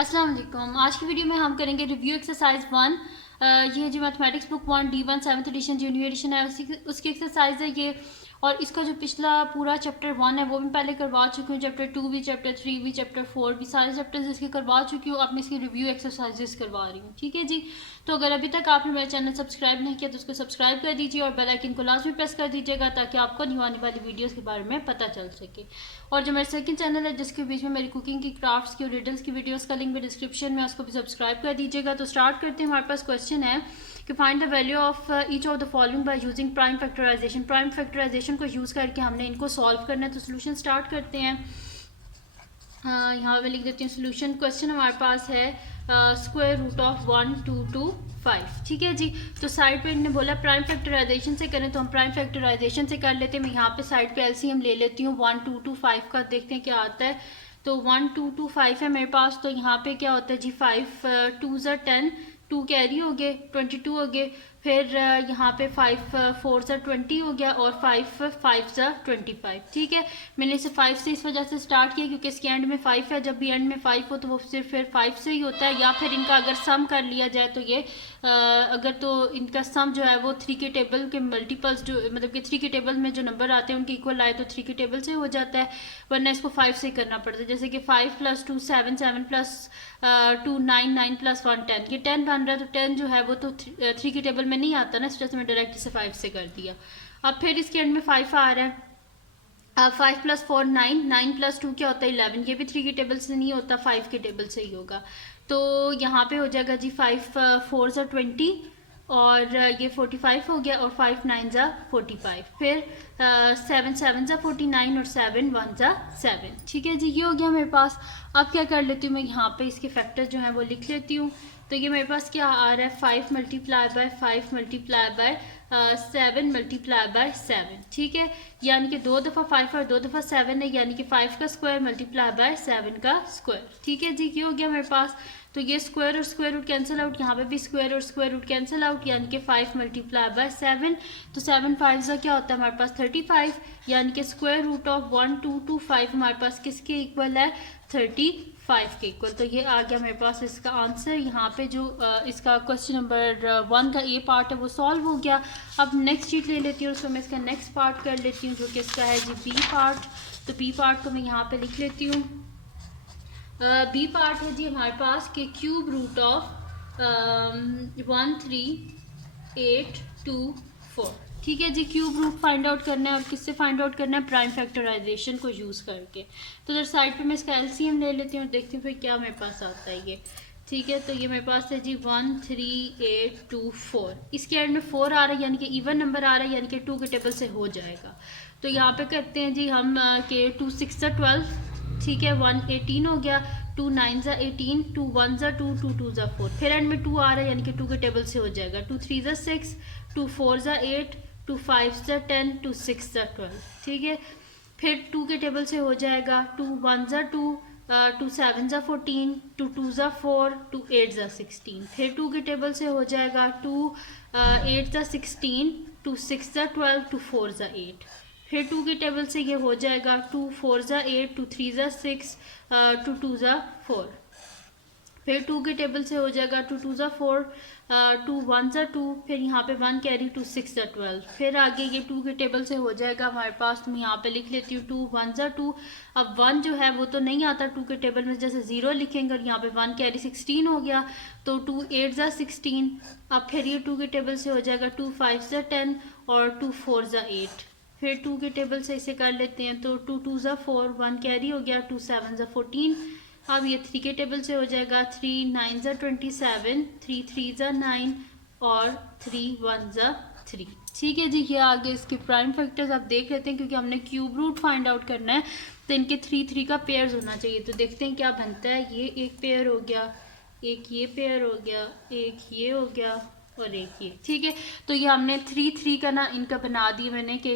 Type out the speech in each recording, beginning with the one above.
अस्सलाम वालेकुम। आज की वीडियो में हम करेंगे रिव्यू एक्सरसाइज 1। ये जो mathematics book 1 D1 7th edition जो न्यू एडिशन है उसकी एक्सरसाइज है ये। और इसका जो पिछला पूरा चैप्टर 1 है वो भी पहले करवा चुकी हूँ, चैप्टर 2 भी, चैप्टर 3 भी, चैप्टर 4 भी, सारे चैप्टर्स इसके करवा चुकी हूँ। अब मैं इसकी रिव्यू एक्सरसाइजेस करवा रही हूँ, ठीक है जी। तो अगर अभी तक आपने मेरा चैनल सब्सक्राइब नहीं किया तो उसको सब्सक्राइब कर दीजिए और बेल आइकन को लाजमी प्रेस कर दीजिएगा ताकि आपको न्यू आने वाली वीडियोज़ के बारे में पता चल सके। और जो मेरा सेकंड चैनल है जिसके बीच में मेरी कुकिंग की, क्राफ्ट्स की और रिडल्स की वीडियोस का लिंक भी डिस्क्रिप्शन में, उसको भी सब्सक्राइब कर दीजिएगा। तो स्टार्ट करते हैं। हमारे पास क्वेश्चन है कि find the value of each of the following by using prime factorisation. Prime factorisation को यूज़ करके हमने इनको सॉल्व करना है। तो सोल्यूशन स्टार्ट करते हैं। यहाँ मैं लिख देती हूँ सोल्यूशन। क्वेश्चन हमारे पास है स्क्वायर रूट ऑफ 1 2 2 5, ठीक है जी। तो साइड पे इन्होंने बोला प्राइम फैक्टराइजेशन से करें, तो हम प्राइम फैक्टराइजेशन से कर लेते हैं। मैं यहाँ पे साइड पे एलसीएम ले लेती हूँ 1 2 2 5 का, देखते हैं क्या आता है। तो 1 2 2 5 है मेरे पास। तो यहाँ पे क्या होता है जी, 5 2 ज़ा 10, 2 कैरी हो गए, 22 हो गए। फिर यहाँ पे 5 4 ज़ा 20 हो गया और 5 5 ज़ा 25, ठीक है। मैंने इसे 5 से इस वजह से स्टार्ट किया क्योंकि इसके एंड में 5 है। जब भी एंड में 5 हो तो वो सिर्फ फिर 5 से ही होता है, या फिर इनका अगर सम कर लिया जाए तो ये अगर तो इनका सम जो है वो 3 के टेबल के मल्टीपल्स, जो मतलब कि 3 के टेबल में जो नंबर आते हैं उनके इक्वल आए तो 3 के टेबल से हो जाता है, वरना इसको 5 से करना पड़ता है। जैसे कि 5 + 2 7, 7 + 2 9, 9 + 1 10, ये 10 बन रहा है। तो 10 जो है वो तो 3 के टेबल में नहीं आता ना, इस वजह से मैं डायरेक्ट इसे 5 से कर दिया। अब फिर इसके एंड में 5 आ रहा है। 5 + 4 9, 9 + 2 क्या होता है 11, ये भी 3 के टेबल से नहीं होता, 5 के टेबल से ही होगा। तो यहाँ पे हो जाएगा जी 5 4 ज़ा 20 और ये 45 हो गया और 5 9 ज़ा 45। फिर 7 7 ज़ा 49 और 7 1 ज़ा 7, ठीक है जी। ये हो गया मेरे पास। अब क्या कर लेती हूँ मैं, यहाँ पे इसके फैक्टर्स जो हैं वो लिख लेती हूँ। तो ये मेरे पास क्या आ रहा है, 5 × 5 × 7 × 7, ठीक है। यानी कि 2 दफ़ा 5 और 2 दफ़ा 7 है, यानी कि 5 का स्क्वायर × 7 का स्क्वायर, ठीक है जी। ये हो गया मेरे पास। तो ये स्क्वायर और स्क्वायर रूट कैंसिल आउट, यहाँ पे भी स्क्वायर और स्क्वायर रूट कैंसिल आउट, यानी कि 5 × 7। तो 7 5 का क्या होता है हमारे पास 35, यानी कि स्क्वायर रूट ऑफ 1 2 2 5 हमारे पास किसके इक्वल है, 35 के इक्वल। तो ये आ गया मेरे पास इसका आंसर। यहाँ पे जो इसका क्वेश्चन नंबर 1 का ए पार्ट है वो सॉल्व हो गया। अब नेक्स्ट शीट ले लेती हूँ, उसको मैं इसका नेक्स्ट पार्ट कर लेती हूँ जो कि इसका है जी बी पार्ट। तो बी पार्ट को मैं यहाँ पे लिख लेती हूँ। बी पार्ट है जी हमारे पास कि क्यूब रूट ऑफ 1 3 8 2 4, ठीक है जी। क्यूब रूट फाइंड आउट करना है और किससे फाइंड आउट करना है, प्राइम फैक्टराइजेशन को यूज़ करके। तो इधर साइड पे मैं इसका एलसीएम ले लेती हूँ, देखती हूँ फिर क्या मेरे पास आता है ये, ठीक है। तो ये मेरे पास है जी 1 3 8 2 4, इसके एंड में 4 आ रहा है यानी कि इवन नंबर आ रहा है, यानी कि 2 के टेबल से हो जाएगा। तो यहाँ पे करते हैं जी हम के 2 6 ज़ा 12, ठीक है। 1 18 हो गया, 2 9 ज़ा 18, 2 1 ज़ा 2, 2 2 ज़ा 4, फिर एंड में 2 आ रहा है यानी कि 2 के टेबल से हो जाएगा। 2 3 ज़ा 6, 2 4 ज़ा 8, 2 5 ज़ा 10, 2 6 ज़ा 12, ठीक है। फिर 2 के टेबल से हो जाएगा 2 1 ज़ा 2, 2 7 ज़ा 14, 2 2 ज़ा 4, 2 8 ज़ा 16। फिर 2 के टेबल से हो जाएगा 2 8 ज़ा 16, 2 6 ज़ा 12, 2 4 ज़ा 8। फिर 2 के टेबल से ये हो जाएगा 2 4 ज़ा 8, 2 3 ज़ा 6, 2 2 ज़ा 4। फिर 2 के टेबल से हो जाएगा 2 2 ज़ा 4, 2 1 ज़ा 2, फिर यहाँ पे 1 कैरी 2 6 ज़ा 12। फिर आगे ये 2 के टेबल से हो जाएगा हमारे पास, तो मैं यहाँ पे लिख लेती हूँ 2 1 ज़ा 2। अब 1 जो है वो तो नहीं आता 2 के टेबल में, जैसे 0 लिखेंगे और यहाँ पे 1 कैरी 16 हो गया, तो 2 8 ज़ा 16। अब फिर ये 2 के टेबल से हो जाएगा 2 5 ज़ा 10 और 2 4 ज़ा 8। फिर 2 के टेबल से इसे कर लेते हैं, तो 2 2 ज़ा 4, 1 कैरी हो गया, 2 7 ज़ा 14। अब ये 3 के टेबल से हो जाएगा 3 9 ज़ा 27, 3 3 ज़ा 9 और 3 1 ज़ा 3, ठीक है जी। ये आगे इसके प्राइम फैक्टर्स आप देख लेते हैं, क्योंकि हमने क्यूब रूट फाइंड आउट करना है तो इनके 3 3 का पेयर्स होना चाहिए। तो देखते हैं क्या बनता है। ये एक पेयर हो गया, एक ये पेयर हो गया, एक ये हो गया और एक ये, ठीक है। तो ये हमने 3 3 का ना इनका बना दिया मैंने कि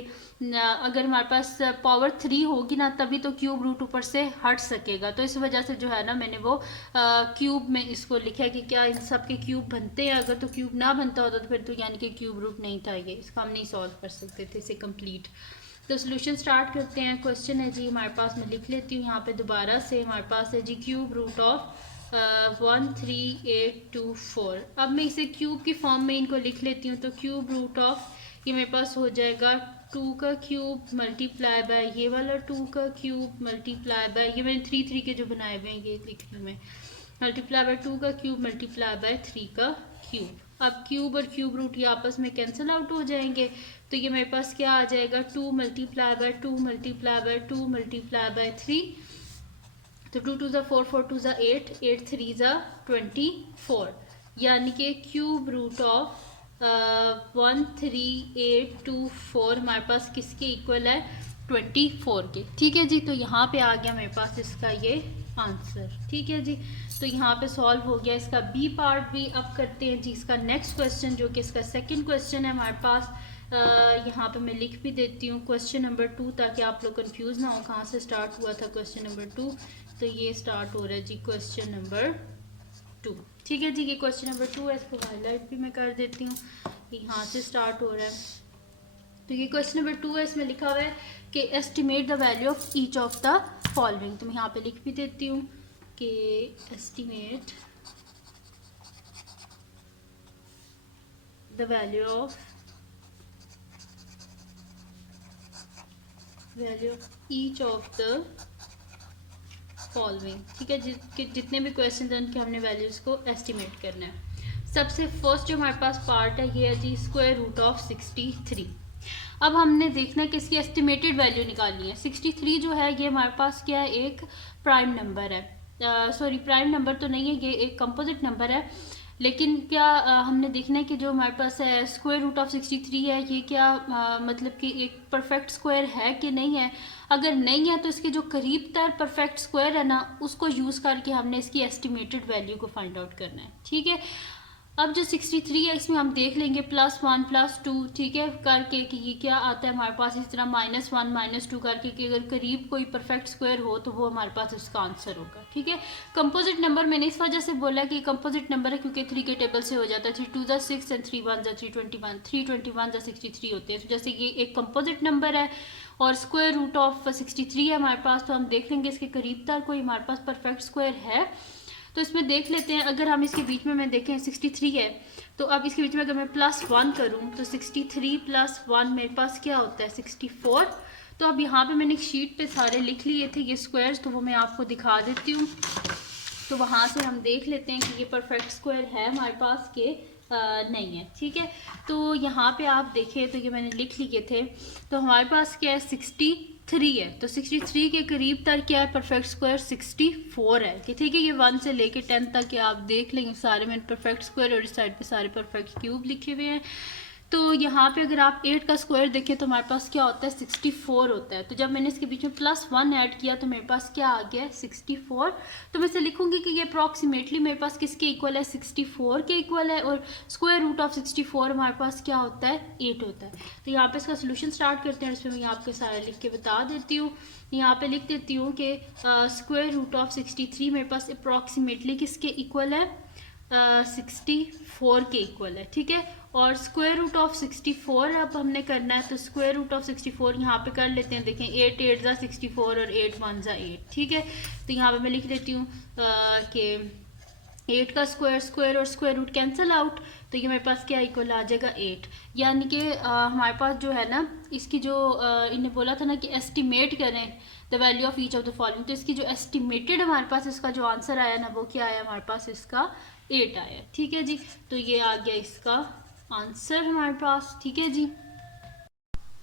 अगर हमारे पास पावर 3 होगी ना तभी तो क्यूब रूट ऊपर से हट सकेगा। तो इस वजह से जो है ना मैंने वो क्यूब में इसको लिखा है कि क्या इन सब के क्यूब बनते हैं। अगर तो क्यूब ना बनता होता तो फिर तो यानी कि क्यूब रूट नहीं था, ये इसका हम नहीं सॉल्व कर सकते थे इसे कंप्लीट। तो सोल्यूशन स्टार्ट करते हैं। क्वेश्चन है जी हमारे पास, मैं लिख लेती हूँ यहाँ पे दोबारा से। हमारे पास है जी क्यूब रूट ऑफ 13824। अब मैं इसे क्यूब की फॉर्म में इनको लिख लेती हूँ। तो क्यूब रूट ऑफ, ये मेरे पास हो जाएगा 2 का क्यूब मल्टीप्लाई बाय ये वाला 2 का क्यूब मल्टीप्लाई बाय, ये मैंने 3 के जो बनाए हुए हैं ये लिख रही हूँ मैं, मल्टीप्लाई बाय 2 का क्यूब मल्टीप्लाई बाय 3 का क्यूब। अब क्यूब और क्यूब रूट ये आपस में कैंसिल आउट हो जाएंगे, तो ये मेरे पास क्या आ जाएगा 2 multiply by 2 multiply by 2 multiply by 3। तो 2 2 4 4 2 8 8 3 24, यानी कि क्यूब रूट ऑफ 13824 हमारे पास किसके इक्वल है 24 के। ठीक है जी, तो यहाँ पे आ गया मेरे पास इसका ये आंसर। ठीक है जी, तो यहाँ पे सॉल्व हो गया इसका बी पार्ट भी। अब करते हैं जी इसका नेक्स्ट क्वेश्चन, जो कि इसका सेकंड क्वेश्चन है हमारे पास। यहाँ पे मैं लिख भी देती हूँ क्वेश्चन नंबर 2, ताकि आप लोग कंफ्यूज ना हो कहाँ से स्टार्ट हुआ था क्वेश्चन नंबर 2। तो ये स्टार्ट हो रहा है जी क्वेश्चन नंबर 2। ठीक है जी, ये क्वेश्चन नंबर 2 है, इसको हाईलाइट भी मैं कर देती हूँ, यहाँ से स्टार्ट हो रहा है। तो ये क्वेश्चन नंबर 2 है, इसमें लिखा हुआ है कि estimate the value of each of the following. तो मैं यहाँ पे लिख भी देती हूँ कि estimate the value of each of the following. ठीक है, जितने भी क्वेश्चन हैं उनके हमने वैल्यूज को एस्टिमेट करना है। सबसे फर्स्ट जो हमारे पास पार्ट है ये है जी स्क्वायर रूट ऑफ 63। अब हमने देखना है कि इसकी एस्टिमेटेड वैल्यू निकालनी है। 63 जो है ये हमारे पास क्या है, एक प्राइम नंबर है, सॉरी प्राइम नंबर तो नहीं है, ये एक कंपोजिट नंबर है। लेकिन क्या हमने देखना है कि जो हमारे पास है स्क्वायर रूट ऑफ 63 है, ये क्या मतलब कि एक परफेक्ट स्क्वायर है कि नहीं है। अगर नहीं है तो इसके जो करीब तर परफेक्ट स्क्वायर है ना, उसको यूज़ करके हमने इसकी एस्टिमेटेड वैल्यू को फाइंड आउट करना है। ठीक है, अब जो 63 है इसमें हम देख लेंगे +1 +2, ठीक है, करके कि ये क्या आता है हमारे पास। इस तरह -1 -2 करके कि अगर करीब कोई परफेक्ट स्क्वायर हो तो वो हमारे पास उसका आंसर होगा। ठीक है, कंपोजिट नंबर मैंने इस वजह से बोला कि कंपोजिट नंबर है क्योंकि 3 के टेबल से हो जाता है। 3 2 6 एंड 3 1 321, 321 63 होते हैं। तो जैसे ये एक कंपोजिट नंबर है और स्क्वायर रूट ऑफ 63 है हमारे पास, तो हम देख लेंगे इसके करीब तक कोई हमारे पास परफेक्ट स्क्वायर है। तो इसमें देख लेते हैं, अगर हम इसके बीच में देखें 63 है, तो अब इसके बीच में अगर मैं +1 करूं तो 63 + 1 मेरे पास क्या होता है 64। तो अब यहाँ पे मैंने एक शीट पे सारे लिख लिए थे ये स्क्वायर्स, तो वो मैं आपको दिखा देती हूँ। तो वहाँ से हम देख लेते हैं कि ये परफेक्ट स्क्वायर है हमारे पास के नहीं है। ठीक है, तो यहाँ पे आप देखें तो ये मैंने लिख लिए थे। तो हमारे पास क्या है 63 है, तो 63 के करीब तक क्या है परफेक्ट स्क्वायर 64 है कि ठीक है। ये 1 से लेके 10 तक के आप देख लेंगे सारे मैंने परफेक्ट स्क्वायर और इस साइड पे सारे परफेक्ट क्यूब लिखे हुए हैं। तो यहाँ पे अगर आप 8 का स्क्वायर देखें तो हमारे पास क्या होता है 64 होता है। तो जब मैंने इसके बीच में +1 ऐड किया तो मेरे पास क्या आ गया 64। तो मैं इसे लिखूंगी कि ये अप्रॉक्सीमेटली मेरे पास किसके इक्वल है 64 के इक्वल है, और स्क्वायर रूट ऑफ 64 हमारे पास क्या होता है 8 होता है। तो यहाँ पे इसका सोल्यूशन स्टार्ट करते हैं, इसमें मैं आपको सारा लिख के बता देती हूँ। यहाँ पे लिख देती हूँ कि स्क्वायर रूट ऑफ 63 मेरे पास अप्रॉक्सीमेटली किसके इक्वल है 64 के इक्वल है। ठीक है, और स्क्वायर रूट ऑफ 64 अब हमने करना है, तो स्क्वायर रूट ऑफ 64 यहाँ पे कर लेते हैं। देखें 8 8 ज़ा 64 और 8 1 ज़ा 8। ठीक है, तो यहाँ पे मैं लिख देती हूँ कि 8 का स्क्वायर और स्क्वायर रूट कैंसिल आउट, तो ये मेरे पास क्या इक्वल आ जाएगा 8। यानी कि हमारे पास जो है ना इसकी जो इन्हें बोला था ना कि एस्टिमेट करें the value of each of the following, तो इसकी जो एस्टिमेटेड हमारे पास इसका जो आंसर आया ना वो क्या आया हमारे पास इसका 8 आया। ठीक है जी, तो ये आ गया इसका आंसर हमारे पास। ठीक है जी,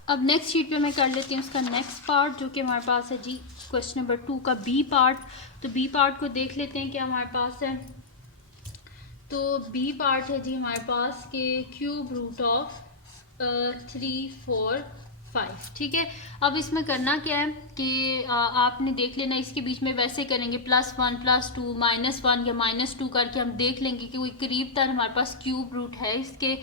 अब नेक्स्ट शीट पे मैं कर लेती हूँ इसका नेक्स्ट पार्ट, जो कि हमारे पास है जी क्वेश्चन नंबर 2 का बी पार्ट। तो बी पार्ट को देख लेते हैं क्या हमारे पास है। तो बी पार्ट है जी हमारे पास के क्यूब रूट ऑफ 3 4 5। ठीक है, अब इसमें करना क्या है कि आपने देख लेना इसके बीच में वैसे करेंगे +1 +2 -1 या -2 करके हम देख लेंगे कि कोई करीब तर हमारे पास क्यूब रूट है इसके।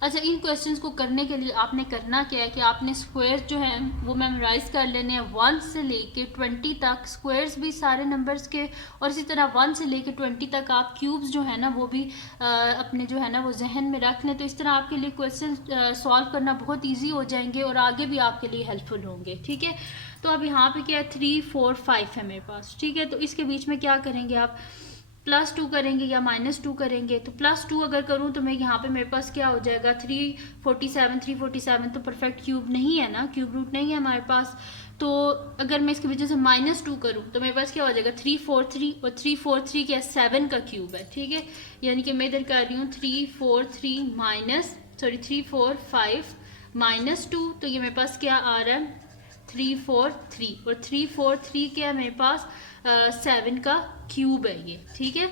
अच्छा, इन क्वेश्चंस को करने के लिए आपने करना क्या है कि आपने स्क्वायर्स जो हैं वो मेमोराइज कर लेने हैं 1 से लेके 20 तक, स्क्वायर्स भी सारे नंबर्स के, और इसी तरह 1 से लेके 20 तक आप क्यूब्स जो है ना वो भी अपने जो है ना वो जहन में रख लें। तो इस तरह आपके लिए क्वेश्चन सॉल्व करना बहुत ईजी हो जाएंगे और आगे भी आपके लिए हेल्पफुल होंगे। ठीक है, तो अब यहाँ पे क्या है 3 4 5 है मेरे पास। ठीक है, तो इसके बीच में क्या करेंगे आप +2 करेंगे या -2 करेंगे। तो +2 अगर करूँ तो मैं यहाँ पे मेरे पास क्या हो जाएगा 347 तो परफेक्ट क्यूब नहीं है ना, क्यूब रूट नहीं है हमारे पास। तो अगर मैं इसकी वजह से -2 करूँ तो मेरे पास क्या हो जाएगा 343, और 343 क्या 7 का क्यूब है, ठीक है। यानी कि मैं इधर कर रही हूँ 345 -2, तो ये मेरे पास क्या आ रहा है 343, और 343 क्या है मेरे पास 7 का क्यूब है ये, ठीक है।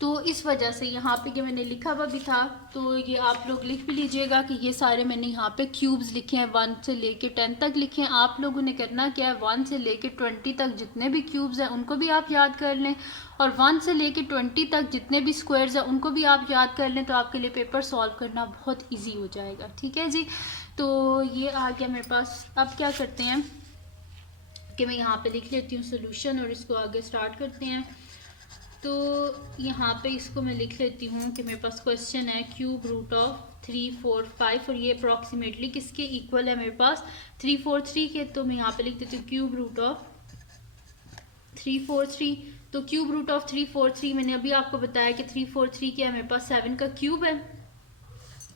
तो इस वजह से यहाँ पे ये मैंने लिखा हुआ भी था, तो ये आप लोग लिख भी लीजिएगा कि ये सारे मैंने यहाँ पे क्यूब्स लिखे हैं, 1 से लेके 10 तक लिखे हैं। आप लोगों ने करना क्या है 1 से लेके 20 तक जितने भी क्यूब्स हैं उनको भी आप याद कर लें, और 1 से लेके 20 तक जितने भी स्क्वायर्स हैं उनको भी आप याद कर लें, तो आपके लिए पेपर सॉल्व करना बहुत ईजी हो जाएगा, ठीक है जी। तो ये आ गया मेरे पास। अब क्या करते हैं कि मैं यहाँ पे लिख लेती हूँ सोल्यूशन और इसको आगे स्टार्ट करते हैं। तो यहाँ पे इसको मैं लिख लेती हूँ कि मेरे पास क्वेश्चन है क्यूब रूट ऑफ 345, और ये अप्रॉक्सीमेटली किसके इक्वल है मेरे पास 343 के। तो मैं यहाँ पे लिख देती हूँ क्यूब रूट ऑफ 343। तो क्यूब रूट ऑफ 343 मैंने अभी आपको बताया कि 343 क्या है मेरे पास 7 का क्यूब है।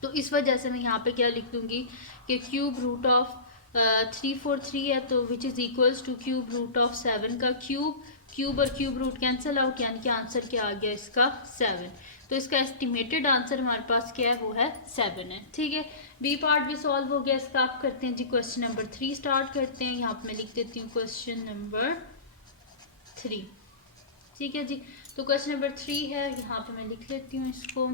तो इस वजह से मैं यहाँ पे क्या लिख दूँगी कि क्यूब रूट ऑफ 343 है, तो which is equals to cube root of 7 का क्यूब। क्यूब और क्यूब रूट कैंसिल आउट, यानी कि आंसर क्या आ गया इसका 7। तो इसका एस्टिमेटेड आंसर हमारे पास क्या है वो है 7 है, ठीक है। बी पार्ट भी सॉल्व हो गया इसका। आप करते हैं जी क्वेश्चन नंबर 3 स्टार्ट करते हैं। यहाँ पे मैं लिख देती हूँ क्वेश्चन नंबर 3, ठीक है जी। तो क्वेश्चन नंबर 3 है, यहाँ पे मैं लिख लेती हूँ इसको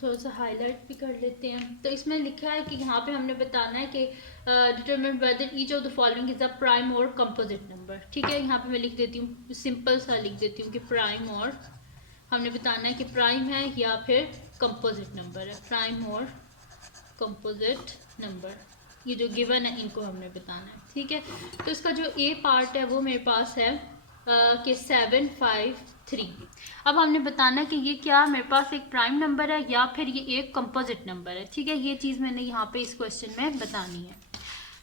थोड़ा सा हाईलाइट भी कर लेते हैं। तो इसमें लिखा है कि यहाँ पे हमने बताना है कि determine whether each of the following is a prime और कंपोजिट नंबर, ठीक है। यहाँ पे मैं लिख देती हूँ सिंपल सा लिख देती हूँ कि प्राइम, और हमने बताना है कि प्राइम है या फिर कंपोजिट नंबर है, प्राइम और कंपोजिट नंबर, ये जो गिवन है इनको हमने बताना है, ठीक है। तो इसका जो ए पार्ट है वो मेरे पास है कि 753। अब हमने बताना कि ये क्या मेरे पास एक प्राइम नंबर है या फिर ये एक कंपोजिट नंबर है, ठीक है। ये चीज़ मैंने यहाँ पे इस क्वेश्चन में बतानी है।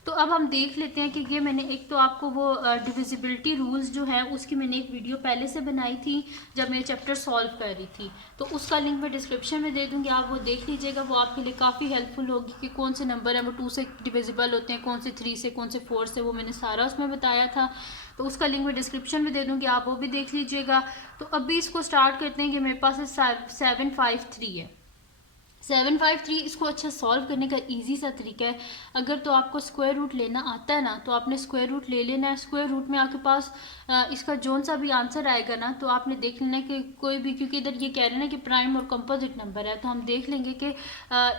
तो अब हम देख लेते हैं कि ये मैंने एक तो आपको वो डिविजिबिलिटी रूल्स जो है उसकी मैंने एक वीडियो पहले से बनाई थी जब मैं चैप्टर सॉल्व कर रही थी, तो उसका लिंक मैं डिस्क्रिप्शन में दे दूँगी, आप वो देख लीजिएगा। वो आपके लिए काफ़ी हेल्पफुल होगी कि कौन से नंबर हैं वो 2 से डिविजिबल होते हैं, कौन से 3 से, कौन से 4 से, वो मैंने सारा उसमें बताया था। तो उसका लिंक मैं डिस्क्रिप्शन में दे दूँगी, आप वो भी देख लीजिएगा। तो अभी इसको स्टार्ट करते हैं कि मेरे पास 753 है। 753 इसको अच्छा सॉल्व करने का इजी सा तरीका है। अगर तो आपको स्क्वायर रूट लेना आता है ना तो आपने स्क्वायर रूट ले लेना है। स्क्वायर रूट में आपके पास इसका जोन सा भी आंसर आएगा ना तो आपने देख लेना कि कोई भी, क्योंकि इधर ये कह रहे हैं ना कि प्राइम और कंपोजिट नंबर है, तो हम देख लेंगे कि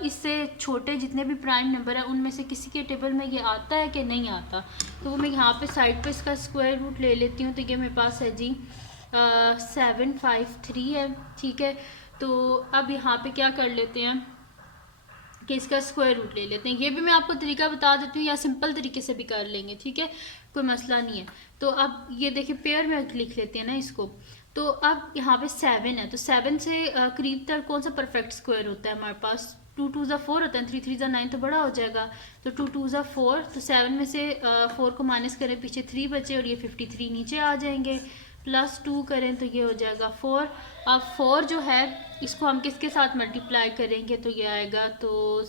इससे छोटे जितने भी प्राइम नंबर है उनमें से किसी के टेबल में ये आता है कि नहीं आता। तो वो मैं यहाँ पे साइड पे इसका स्क्वायर रूट ले लेती हूँ। तो ये मेरे पास है जी 753 है, ठीक है। तो अब यहाँ पे क्या कर लेते हैं कि इसका स्क्वायर रूट ले लेते हैं। ये भी मैं आपको तरीका बता देती हूँ, या सिंपल तरीके से भी कर लेंगे, ठीक है, कोई मसला नहीं है। तो अब ये देखिए पेयर में लिख लेते हैं ना इसको। तो अब यहाँ पे 7 है, तो 7 से करीब तक कौन सा परफेक्ट स्क्वायर होता है हमारे पास 2 2 ज़ा 4 होता है, 3 3 ज़ा 9 तो बड़ा हो जाएगा। तो 2 2 ज़ा 4, तो 7 में से 4 को माइनस करें, पीछे 3 बचे और ये 53 नीचे आ जाएंगे। +2 करें तो ये हो जाएगा 4। अब 4 जो है इसको हम किसके साथ मल्टीप्लाई करेंगे तो ये आएगा, तो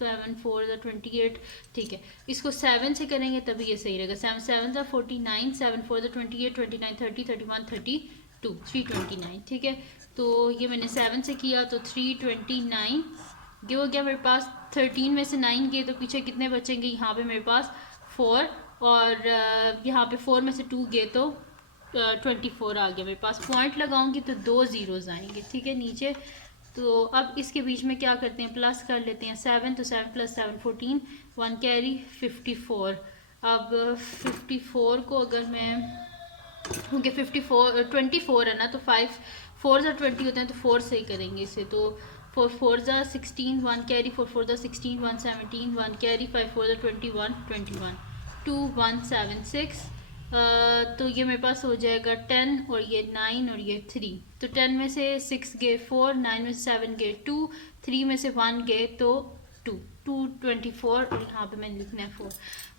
7 4 ज़ा 28, ठीक है। इसको 7 से करेंगे तभी ये सही रहेगा। 7 7 ज़ा 49, 7 4 ज़ा 28, 29 30 31 32, 329, ठीक है। तो ये मैंने 7 से किया तो 329, ये हो गया मेरे पास। 13 में से 9 गए तो पीछे कितने बचेंगे, यहाँ पे मेरे पास 4, और यहाँ पे 4 में से 2 गए तो 24 आ गया मेरे पास। पॉइंट लगाऊंगी तो 2 ज़ीरोज़ आएंगे, ठीक है, नीचे। तो अब इसके बीच में क्या करते हैं, प्लस कर लेते हैं 7, तो 7 + 7 14, 1 कैरी 54। अब 54 को अगर मैं, क्योंकि 24 है ना, तो 5 4 ज़ा 20 होते हैं, तो 4 से ही करेंगे इसे। तो 4 4 ज़ा 16, 1 कैरी, 4 4 ज़ा 16, 1 17, 1 कैरी, 5 4 ज़ा 21 21, 2 1 7 6। तो ये मेरे पास हो जाएगा 10, और ये 9 और ये 3। तो 10 में से 6 गए 4, 9 में से 7 गए 2, 3 में से 1 गए तो 224 और यहाँ पे मैंने लिखना है 4।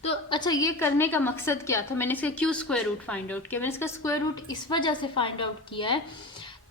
तो अच्छा, ये करने का मकसद क्या था, मैंने इसका क्यों स्क्वायर रूट फाइंड आउट किया? मैंने इसका स्क्वायर रूट इस वजह से फाइंड आउट किया है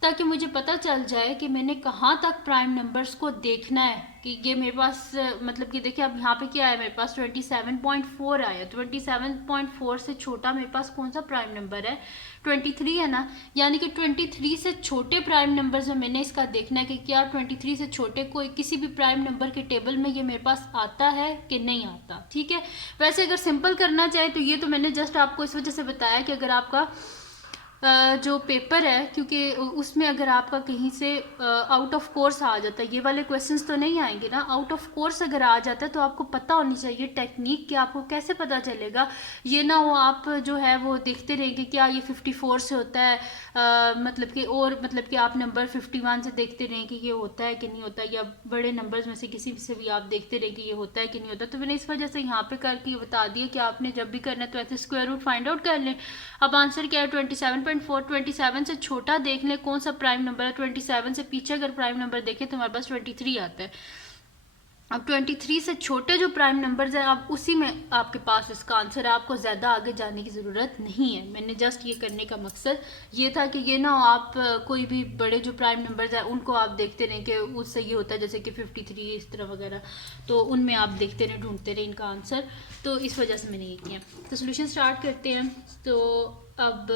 ताकि मुझे पता चल जाए कि मैंने कहाँ तक प्राइम नंबर्स को देखना है, कि ये मेरे पास मतलब कि देखिए अब यहाँ पे क्या है, मेरे पास 27.4 आया, 27.4 से छोटा मेरे पास कौन सा प्राइम नंबर है, 23 है ना। यानी कि 23 से छोटे प्राइम नंबर्स में मैंने इसका देखना है कि क्या 23 से छोटे कोई किसी भी प्राइम नंबर के टेबल में ये मेरे पास आता है कि नहीं आता। ठीक है, वैसे अगर सिंपल करना चाहे तो ये तो मैंने जस्ट आपको इस वजह से बताया कि अगर आपका जो पेपर है, क्योंकि उसमें अगर आपका कहीं से आउट ऑफ कोर्स आ जाता है, ये वाले क्वेश्चंस तो नहीं आएंगे ना, आउट ऑफ कोर्स अगर आ जाता है तो आपको पता होनी चाहिए टेक्निक कि आपको कैसे पता चलेगा। ये ना हो आप जो है वो देखते रहेंगे क्या ये 54 से होता है, मतलब कि और मतलब कि आप नंबर 51 से देखते रहें कि ये होता है कि नहीं होता, या बड़े नंबर्स में से किसी से भी आप देखते रहें कि ये होता है कि नहीं होता। तो मैंने इस वजह से यहाँ पे करके ये बता दिया कि आपने जब भी करना है तो ऐसे स्क्वायर रूट फाइंड आउट कर लें। अब आंसर क्या है 27.4, 27 से छोटा देख लें कौन सा प्राइम नंबर है, 27 से पीछे अगर प्राइम नंबर देखें तो हमारे पास 23 आता है। अब 23 से छोटे जो प्राइम नंबर्स हैं अब उसी में आपके पास इसका आंसर है, आपको ज़्यादा आगे जाने की ज़रूरत नहीं है। मैंने जस्ट ये करने का मकसद ये था कि ये ना हो आप कोई भी बड़े जो प्राइम नंबर्स हैं उनको आप देखते रहें कि उससे ये होता है जैसे कि 53 इस तरह वगैरह, तो उनमें आप देखते रहें ढूंढते रहें इनका आंसर, तो इस वजह से मैंने ये किया। तो सोल्यूशन स्टार्ट करते हैं। तो अब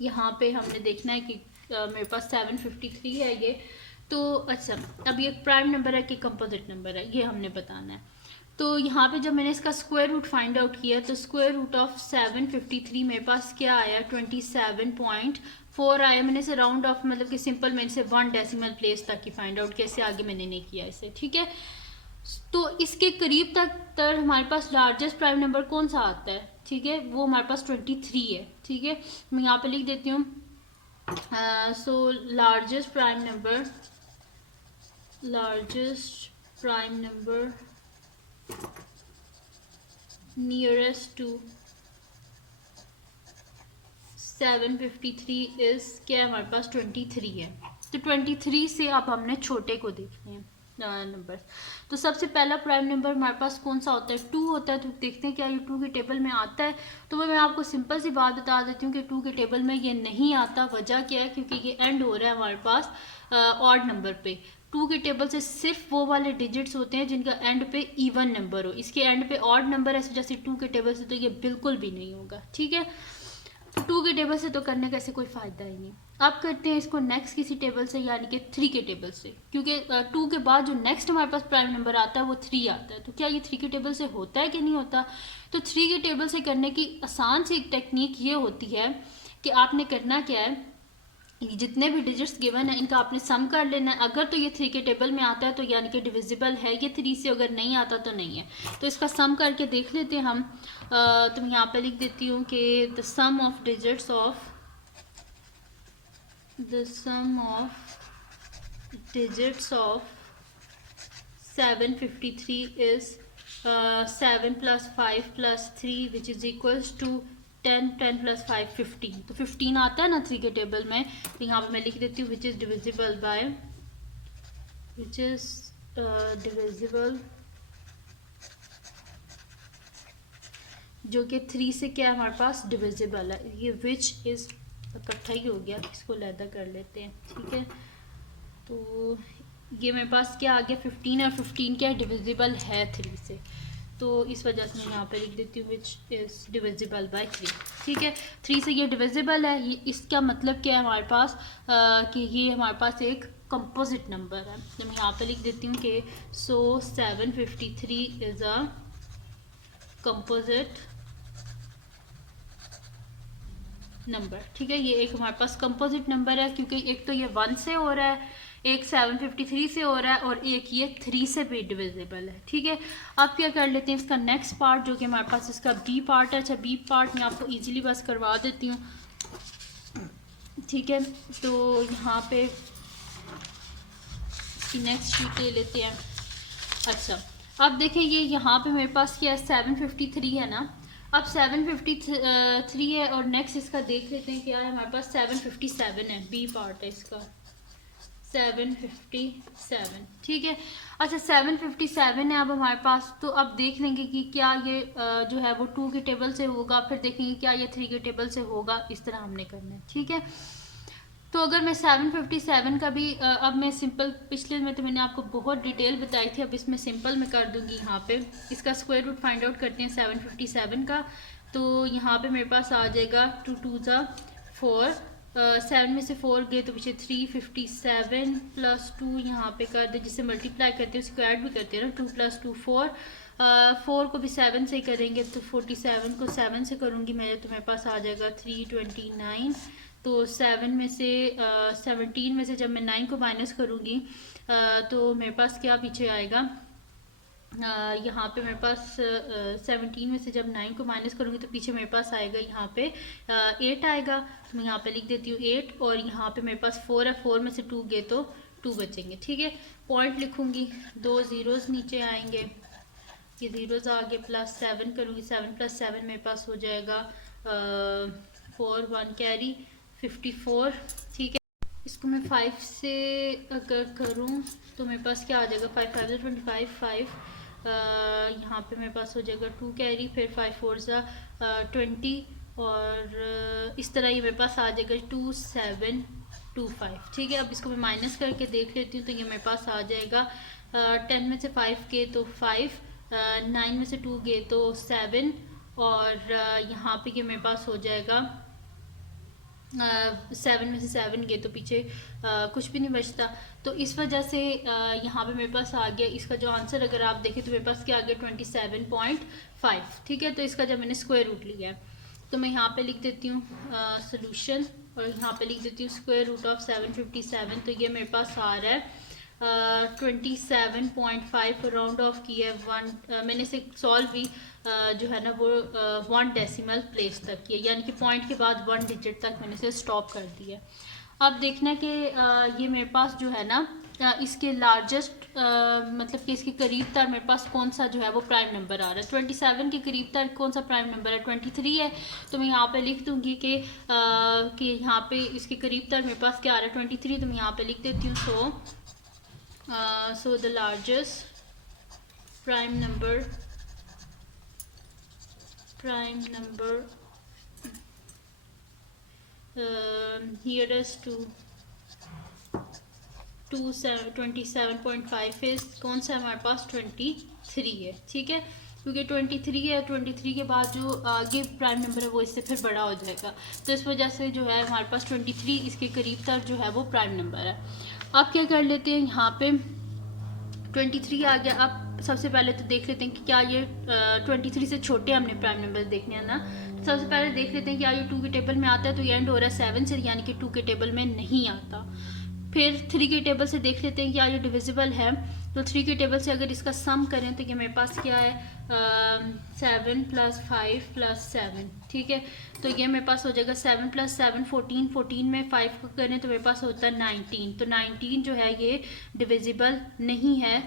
यहाँ पे हमने देखना है कि मेरे पास 753 है ये, तो अच्छा अब ये प्राइम नंबर है कि कंपोजिट नंबर है ये हमने बताना है। तो यहाँ पे जब मैंने इसका स्क्वायर रूट फाइंड आउट किया तो स्क्वायर रूट ऑफ 753 मेरे पास क्या आया 27.4 आया। मैंने इसे राउंड ऑफ मतलब कि सिंपल मैंने इसे 1 डेसिमल प्लेस तक की फाइंड आउट किया, इससे आगे मैंने नहीं किया इसे। ठीक है, तो इसके करीब तक हमारे पास लार्जेस्ट प्राइम नंबर कौन सा आता है, ठीक है, वो हमारे पास 23 है। ठीक है, मैं यहाँ पे लिख देती हूँ so largest prime number nearest to 753 is क्या हमारे पास 23 है। तो 23 से अब हमने छोटे को देखने हैं नंबर। तो सबसे पहला प्राइम नंबर हमारे पास कौन सा होता है, 2 होता है। तो देखते हैं क्या ये 2 के टेबल में आता है। तो मैं आपको सिंपल सी बात बता देती हूँ कि 2 के टेबल में ये नहीं आता। वजह क्या है, क्योंकि ये एंड हो रहा है हमारे पास ऑड नंबर पे। 2 के टेबल से सिर्फ वो वाले डिजिट्स होते हैं जिनका एंड पे इवन नंबर हो, इसके एंड पे ऑड नंबर है, इस वजह से 2 के टेबल से तो ये बिल्कुल भी नहीं होगा। ठीक है, तो 2 के टेबल से तो करने का ऐसे कोई फ़ायदा ही नहीं। अब करते हैं इसको नेक्स्ट किसी टेबल से, यानी कि 3 के टेबल से, क्योंकि 2 के बाद जो नेक्स्ट हमारे पास प्राइम नंबर आता है वो 3 आता है। तो क्या ये 3 के टेबल से होता है कि नहीं होता। तो 3 के टेबल से करने की आसान सी एक टेक्निक ये होती है कि आपने करना क्या है, जितने भी डिजिट्स गिवन है इनका आपने सम कर लेना है। अगर तो ये 3 के टेबल में आता है तो यानी कि डिविजिबल है ये 3 से, अगर नहीं आता तो नहीं है। तो इसका सम करके देख लेते हैं हम। तो मैं यहाँ पे लिख देती हूँ कि the sum of digits of 753 is 7 + 5 + 3 which is equals to 10, 10 + 5 15। तो 15 आता है ना 3 के टेबल में। तो यहाँ पे मैं लिख देती हूँ विच इज डिविजिबल जो कि 3 से क्या हमारे पास डिविजिबल है। ये विच इज इकट्ठा ही हो गया, इसको लैदा कर लेते हैं। ठीक है, तो ये मेरे पास क्या आ गया 15, और 15 क्या डिविजिबल है 3 से, तो इस वजह से मैं यहाँ पे लिख देती हूँ विच इज़ डिविजिबल बाय 3। ठीक है, 3 से ये डिविजिबल है। ये इसका मतलब क्या है हमारे पास कि ये हमारे पास एक कंपोजिट नंबर है। तो मैं यहाँ पे लिख देती हूँ कि सो 753 इज़ अ कंपोजिट नंबर। ठीक है, ये एक हमारे पास कंपोजिट नंबर है, क्योंकि एक तो ये 1 से हो रहा है, एक 753 से हो रहा है, और एक ये 3 से भी डिविजिबल है। ठीक है, अब क्या कर लेते हैं इसका नेक्स्ट पार्ट, जो कि हमारे पास इसका बी पार्ट है। अच्छा, बी पार्ट मैं आपको इजीली बस करवा देती हूँ। ठीक है, तो यहाँ पे इसकी नेक्स्ट शीट ले लेते हैं। अच्छा, अब देखें ये यहाँ पे मेरे पास क्या है 753 है ना। अब 753 है, और नेक्स्ट इसका देख लेते हैं क्या है हमारे पास 757 है, बी पार्ट है इसका 757, ठीक है। अच्छा 757 है अब हमारे पास, तो अब देख लेंगे कि क्या ये जो है वो 2 के टेबल से होगा, फिर देखेंगे क्या ये 3 के टेबल से होगा, इस तरह हमने करना है, ठीक है। तो अगर मैं 757 का भी अब मैं सिंपल, पिछले में तो मैंने आपको बहुत डिटेल बताई थी, अब इसमें सिंपल मैं कर दूंगी। यहाँ पे इसका स्क्वायर रूट फाइंड आउट करते हैं 757 का। तो यहाँ पे मेरे पास आ जाएगा 2 2 ज़ा 4, 7 में से 4 गए तो पीछे 357 प्लस 2 यहाँ पे कर दे, जिससे मल्टीप्लाई करते हैं उसको ऐड भी करते हैं ना, 2 + 2 4, 4 को भी 7 से ही करेंगे तो 47 को 7 से करूँगी मैं, तो मेरे पास आ जाएगा 329। तो 7 में से 17 में से जब मैं 9 को माइनस करूँगी तो मेरे पास क्या पीछे आएगा, यहाँ पे मेरे पास 17 में से जब 9 को माइनस करूँगी तो पीछे मेरे पास आएगा यहाँ पे 8 आएगा। तो मैं यहाँ पे लिख देती हूँ 8, और यहाँ पे मेरे पास 4 है, 4 में से 2 गए तो 2 बचेंगे, ठीक है। पॉइंट लिखूँगी, 2 ज़ीरोज़ नीचे आएंगे, ये ज़ीरोज़ आगे, प्लस 7 करूँगी, 7 + 7 मेरे पास हो जाएगा 4 1 कैरी 54, ठीक है। इसको मैं 5 से अगर करूँ तो मेरे पास क्या आ जाएगा, 5 5 25, 5 यहाँ पे मेरे पास हो जाएगा 2 कैरी, फिर 5 4 ज़ा 20, और इस तरह ये मेरे पास आ जाएगा 2725, ठीक है। अब इसको मैं माइनस करके देख लेती हूँ, तो ये मेरे पास आ जाएगा 10 में से 5 गए तो 5, 9 में से 2 गए तो 7, और यहाँ पे ये मेरे पास हो जाएगा 7 में से 7 गए तो पीछे कुछ भी नहीं बचता। तो इस वजह से यहाँ पे मेरे पास आ गया, इसका जो आंसर अगर आप देखें तो मेरे पास क्या आ गया 27.5, ठीक है। तो इसका जब मैंने स्क्वायर रूट लिया है तो मैं यहाँ पे लिख देती हूँ सोल्यूशन, और यहाँ पे लिख देती हूँ स्क्वायर रूट ऑफ 757, तो ये मेरे पास आ रहा है 27.5, राउंड ऑफ किया है 1, मैंने इसे सॉल्व भी जो है ना वो 1 डेसिमल प्लेस तक किया, यानी कि पॉइंट के बाद 1 डिजिट तक मैंने इसे स्टॉप कर दिया। अब देखना कि ये मेरे पास जो है ना इसके लार्जेस्ट मतलब कि इसके करीब तर मेरे पास कौन सा जो है वो प्राइम नंबर आ रहा है। 27 के करीब तर कौन सा प्राइम नंबर है, 23 है। तो मैं यहाँ पे लिख दूँगी कि यहाँ पे इसके करीब तर मेरे पास क्या आ रहा है 23, तो मैं यहाँ पे लिख देती हूँ। So the largest prime number nearest to 27.5 is कौन सा हमारे पास 23 है, ठीक है। क्योंकि 23 है, 23 के बाद जो आगे प्राइम नंबर है वो इससे फिर बड़ा हो जाएगा, तो इस वजह से जो है हमारे पास 23 इसके करीब तक जो है वो प्राइम नंबर है। अब क्या कर लेते हैं, यहाँ पे 23 आ गया। अब सबसे पहले तो देख लेते हैं कि क्या ये 23 से छोटे हमने प्राइम नंबर देखने हैं ना। तो सबसे पहले देख लेते हैं क्या ये 2 के टेबल में आता है, तो ये एंड हो रहा है 7 से, यानी कि 2 के टेबल में नहीं आता। फिर 3 के टेबल से देख लेते हैं क्या ये डिविजिबल है, तो 3 के टेबल से अगर इसका सम करें तो ये मेरे पास क्या है 7 + 5 + 7, ठीक है। तो ये मेरे पास हो जाएगा 7 + 7 14, 14 में 5 को करें तो मेरे पास होता है 19, तो 19 जो है ये डिविजिबल नहीं है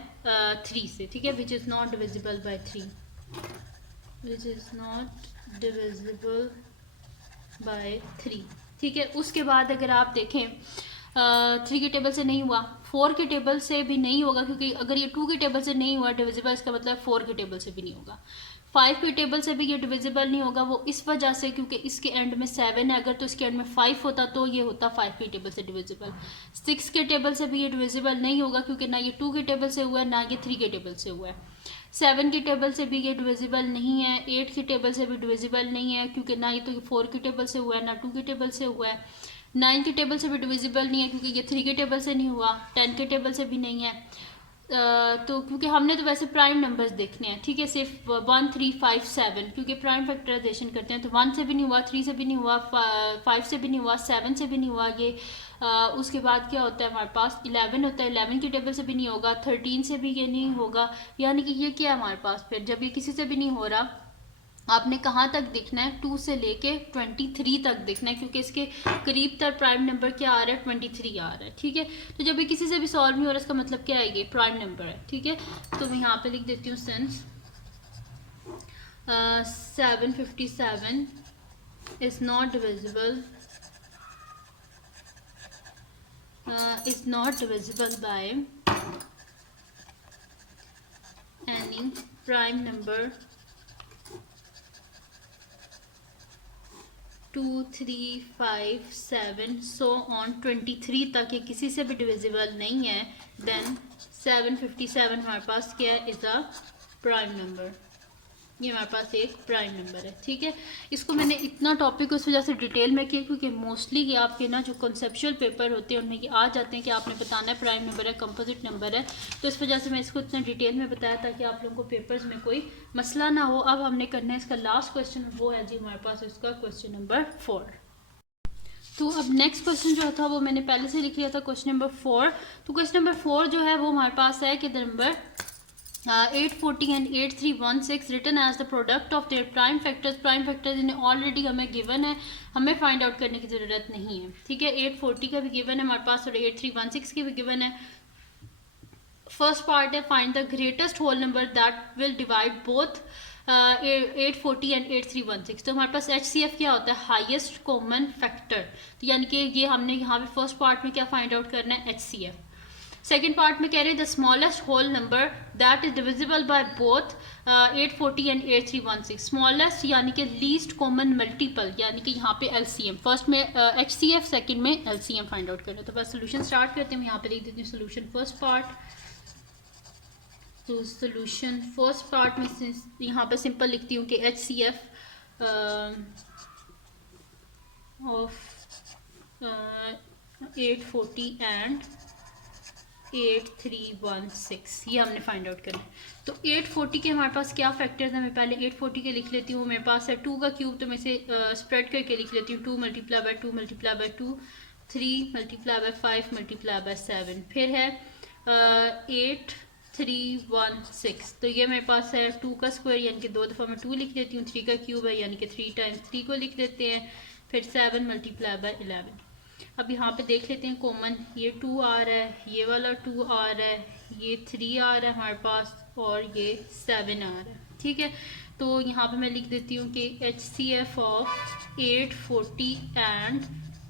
3 से, ठीक है। Which is not divisible by 3, which is not divisible by 3, ठीक है। उसके बाद अगर आप देखें 3 के टेबल से नहीं हुआ, 4 के टेबल से भी नहीं होगा, क्योंकि अगर ये 2 के टेबल से नहीं हुआ डिविजिबल, इसका मतलब 4 के टेबल से भी नहीं होगा। 5 के टेबल से भी ये डिविजिबल नहीं होगा, वो इस वजह से क्योंकि इसके एंड में 7 है, अगर तो इसके एंड में 5 होता तो ये होता 5 के टेबल से डिविजिबल। 6 के टेबल से भी ये डिविजिबल नहीं होगा, क्योंकि ना ये 2 के टेबल से हुआ है ना ये 3 के टेबल से हुआ है। 7 के टेबल से भी ये डिविजिबल नहीं है, 8 के टेबल से भी डिविजिबल नहीं है, क्योंकि ना ये तो 4 के टेबल से हुआ है ना 2 के टेबल से हुआ है। 9 के टेबल से भी डिविजिबल नहीं है, क्योंकि ये 3 के टेबल से नहीं हुआ, 10 के टेबल से भी नहीं है। तो क्योंकि हमने तो वैसे प्राइम नंबर्स देखने हैं, ठीक है, सिर्फ 1 3 5 7, क्योंकि प्राइम फैक्टराइजेशन करते हैं तो 1 से भी नहीं हुआ, 3 से भी नहीं हुआ, 5 से भी नहीं हुआ, 7 से भी नहीं हुआ ये। उसके बाद क्या होता है हमारे पास 11 होता है, 11 के टेबल से भी नहीं होगा, 13 से भी ये नहीं होगा, यानी कि ये क्या है हमारे पास। फिर जब ये किसी से भी नहीं हो रहा, आपने कहाँ तक देखना है 2 से लेके 23 तक देखना है, क्योंकि इसके करीब तक प्राइम नंबर क्या आ रहा है 23 आ रहा है, ठीक है। तो जब ये किसी से भी सॉल्व नहीं हो रहा, इसका मतलब क्या है ये प्राइम नंबर है, ठीक है। तो मैं यहाँ पे लिख देती हूँ since 757 is not divisible is not divisible by any prime number 2, 3, 5, 7 so on 23 तक ये किसी से भी डिविजिबल नहीं है, देन 757 हमारे पास क्या है, इज़ अ प्राइम नंबर। ये हमारे पास एक प्राइम नंबर है। ठीक है, इसको मैंने इतना टॉपिक उस वजह से डिटेल में किया क्योंकि मोस्टली ये आपके ना जो कॉन्सेप्चुअल पेपर होते हैं उनमें ये आ जाते हैं कि आपने बताना है प्राइम नंबर है, कंपोजिट नंबर है, तो इस वजह से मैं इसको इतना डिटेल में बताया ताकि आप लोगों को पेपर्स में कोई मसला ना हो। अब हमने करना है इसका लास्ट क्वेश्चन, वो है जी हमारे पास इसका क्वेश्चन नंबर 4। तो अब नेक्स्ट क्वेश्चन जो था वो मैंने पहले से लिख लिया था, क्वेश्चन नंबर 4। तो क्वेश्चन नंबर 4 जो है वो हमारे पास है कि the number 840 and 8316 written as the product of their prime factors. Prime factors इन्हें ऑलरेडी हमें गिवन है, हमें फाइंड आउट करने की ज़रूरत नहीं है। ठीक है, 840 का भी गिवन है हमारे पास और 8316 की भी गिवन है। फर्स्ट पार्ट है find the greatest whole number that will divide both 840 and 8316। तो हमारे पास HCF क्या होता है, हाईएस्ट कॉमन फैक्टर। तो यानी कि ये हमने यहाँ पे फर्स्ट पार्ट में क्या फाइंड आउट करना है, HCF। सेकेंड पार्ट में कह रहे हैं the smallest whole number that is divisible by both 840 and 8316। Smallest यानी कि लीस्ट कॉमन मल्टीपल, यानी कि यहाँ पे LCM। फर्स्ट में HCF, सेकेंड में LCM फाइंड आउट करना है। तो बस सोल्यूशन स्टार्ट करते हैं। मैं यहाँ पे लिख देती हूँ सोल्यूशन फर्स्ट पार्ट। तो सोल्यूशन फर्स्ट पार्ट में यहाँ पे सिंपल लिखती हूँ कि HCF ऑफ 840 एंड 8316 ये हमने फाइंड आउट करना है। तो 840 के हमारे पास क्या फैक्टर्स हैं, मैं पहले 840 के लिख लेती हूँ। मेरे पास है 2 का क्यूब, तो मैं इसे स्प्रेड करके लिख लेती हूँ। 2 multiply by 2 multiply by 2, 3 multiply bye 5 multiply by 7। फिर है 8316, तो ये मेरे पास है 2 का स्क्वायर यानी कि 2 दफ़ा मैं 2 लिख लेती हूँ। 3 का क्यूब है यानी कि 3 टाइम्स 3 को लिख देते हैं। फिर 7 मल्टीप्लाई बाय 11। अब यहाँ पे देख लेते हैं कॉमन, ये 2 आ रहा है, ये वाला 2 आ रहा है, ये 3 आ रहा है हमारे पास और ये 7 आ रहा है। ठीक है, तो यहाँ पे मैं लिख देती हूँ कि HCF of 840 and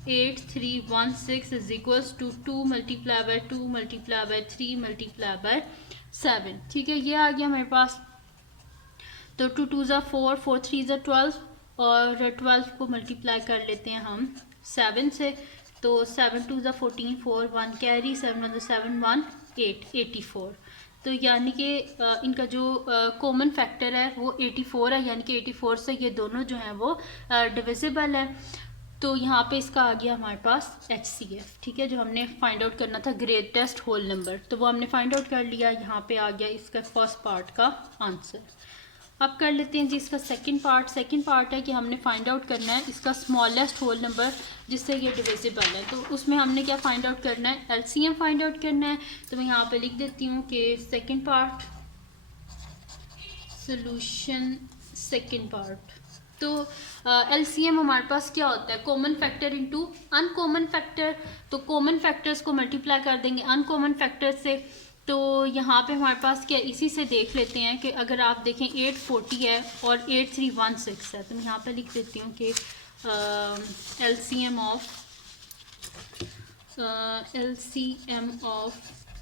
8316 is equals to 2 multiply by 2 multiply by 3 multiply by 7। ठीक है, ये आ गया मेरे पास। तो 2 2 ज़ा 4, 4 3 ज़ा 12 और 12 को मल्टीप्लाई कर लेते हैं हम 7 से। तो 7 2 ज़ा 14, 4 1 कैरी, 7 1 7 1 8, 84। तो यानी कि इनका जो कॉमन फैक्टर है वो 84 है, यानी कि 84 से ये दोनों जो हैं वो डिविजिबल है। तो यहाँ पे इसका आ गया हमारे पास HCF। ठीक है, जो हमने फाइंड आउट करना था ग्रेटेस्ट होल नंबर, तो वो हमने फाइंड आउट कर लिया। यहाँ पे आ गया इसका फर्स्ट पार्ट का आंसर। अब कर लेते हैं जी इसका सेकंड पार्ट। सेकंड पार्ट है कि हमने फाइंड आउट करना है इसका स्मॉलेस्ट होल नंबर जिससे ये डिविजिबल है। तो उसमें हमने क्या फाइंड आउट करना है, LCM फाइंड आउट करना है। तो मैं यहाँ पे लिख देती हूँ कि second part, solution second part. तो LCM हमारे पास क्या होता है, common factor into uncommon factor. तो कॉमन फैक्टर्स को मल्टीप्लाई कर देंगे अनकॉमन फैक्टर से। तो यहाँ पे हमारे पास क्या, इसी से देख लेते हैं कि अगर आप देखें 840 है और 8316 है। तो मैं यहाँ पे लिख देती हूँ कि LCM of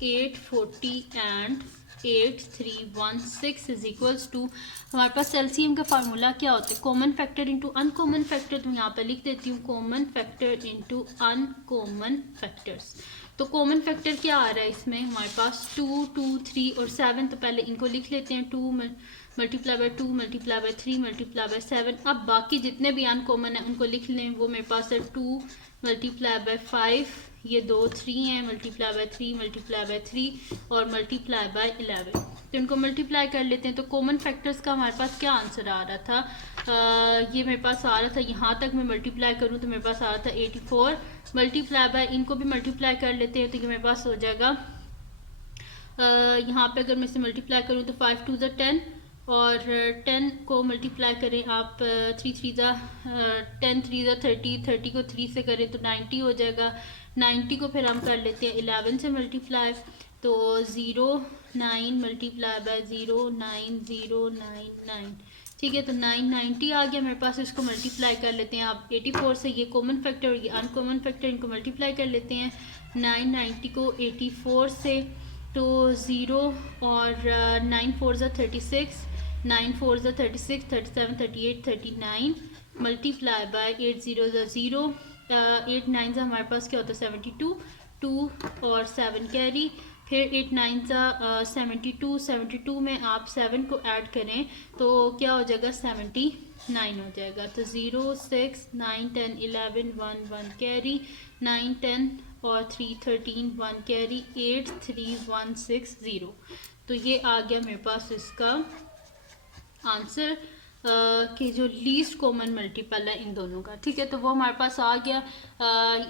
840 and 8316 is equals to, हमारे पास LCM का फार्मूला क्या होता है, common factor into uncommon factor. तो यहाँ पे लिख देती हूँ common factor into uncommon factors. तो कॉमन फैक्टर क्या आ रहा है इसमें हमारे पास 2 2 3 और 7। तो पहले इनको लिख लेते हैं, 2 multiply by 2 multiply by 3 multiply by 7। अब बाकी जितने भी अनकॉमन है उनको लिख लें। वो मेरे पास है 2 मल्टीप्लाई बाय 5, ये 2 3 हैं, मल्टीप्लाई बाय 3 मल्टीप्लाई बाय 3 और मल्टीप्लाई बाय 11। तो इनको मल्टीप्लाई कर लेते हैं। तो कॉमन फैक्टर्स का हमारे पास क्या आंसर आ रहा था, ये मेरे पास आ रहा था, यहाँ तक मैं मल्टीप्लाई करूँ तो मेरे पास आ रहा था 84 मल्टीप्लाई बाय, इनको भी मल्टीप्लाई कर लेते हैं। तो ये मेरे पास हो जाएगा, यहाँ पे अगर मैं इसे मल्टीप्लाई करूँ तो 5 2 ज़ा 10 और 10 को मल्टीप्लाई करें आप 3 3 ज़ा 10 3 ज़ा 30, 30 को 3 से करें तो 90 हो जाएगा। 90 को फिर हम कर लेते हैं 11 से मल्टीप्लाई। तो 0 9 मल्टीप्लाई बाय 0 9 0 9 9। ठीक है, तो 990 आ गया मेरे पास, इसको मल्टीप्लाई कर लेते हैं आप 84 से, ये कॉमन फैक्टर और ये अनकॉमन फैक्टर, इनको मल्टीप्लाई कर लेते हैं 990 को 84 से, तो 0 और 9 4 ज़ा 36, 9 4 ज़ा 36, 37 38 39 मल्टीप्लाई बाय 8 0 ज़ा 0, 8 9 ज़ा हमारे पास क्या होता है 72, 2 और 7 कैरी, फिर 8 9 ज़ा 72, 72 में आप 7 को ऐड करें तो क्या हो जाएगा 79 हो जाएगा। तो 0 6 9 10 11 1 1 कैरी, 9 10 और 3 13 1 कैरी, 8 3 1 6 0। तो ये आ गया मेरे पास इसका आंसर कि जो लीस्ट कॉमन मल्टीपल है इन दोनों का। ठीक है, तो वो हमारे पास आ गया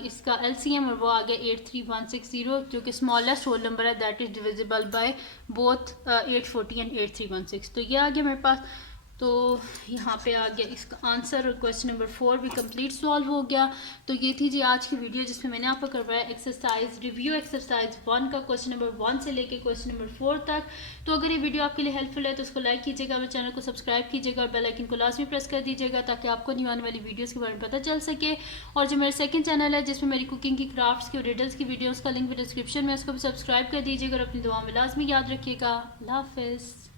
इसका एलसीएम, और वो आ गया 83160, जो कि स्मॉलेस्ट होल नंबर है that is divisible by both 840 and 8316। तो ये आ गया मेरे पास। तो यहाँ पे आ गया इसका आंसर, और क्वेश्चन नंबर 4 भी कंप्लीट सॉल्व हो गया। तो ये थी जी आज की वीडियो जिसमें मैंने आपको करवाया एक्सरसाइज रिव्यू एक्सरसाइज 1 का क्वेश्चन नंबर 1 से लेके क्वेश्चन नंबर 4 तक। तो अगर ये वीडियो आपके लिए हेल्पफुल है तो उसको लाइक कीजिएगा, मेरे चैनल को सब्सक्राइब कीजिएगा और बेल आइकन को लाजमी प्रेस कर दीजिएगा ताकि आपको नहीं आने वाली वीडियोज़ के बारे में पता चल सके। और जो मेरा सेकंड चैनल है जिसमें मेरी कुकिंग की, क्राफ्ट्स की और रिडल्स की वीडियोज़ का लिंक भी डिस्क्रिप्शन में, उसको भी सब्सक्राइब कर दीजिएगा और अपनी दुआ में लाजमी याद रखिएगा। अल्लाह हाफिज़।